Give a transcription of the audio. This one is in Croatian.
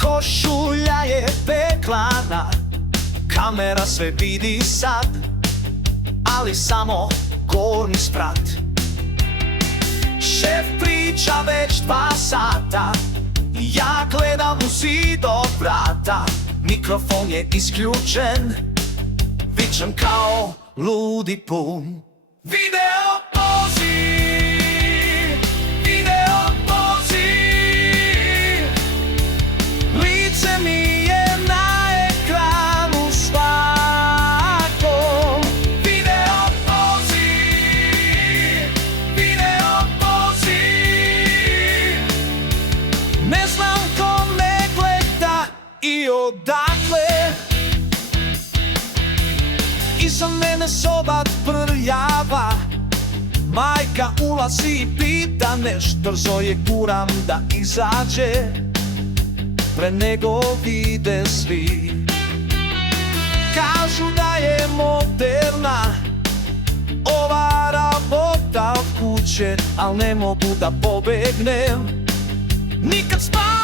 Košulja je peklana, kamera sve vidi sad, ali samo gornji sprat. Šef priča već 2 sata, ja gledam u zid od vrata. Mikrofon je isključen, vičem kao ludi pun. Video poziv, video poziv, lice mi je na ekranu svako. Video poziv, video poziv, ne znam ko me gleda i odakle. Iza mene soba prljava, majka ulazi i pita nešto, brzo je guram da izađe pre nego vide svi. Kažu da je moderna ova rabota od kuće, al ne mogu da pobegnem nikad spavati.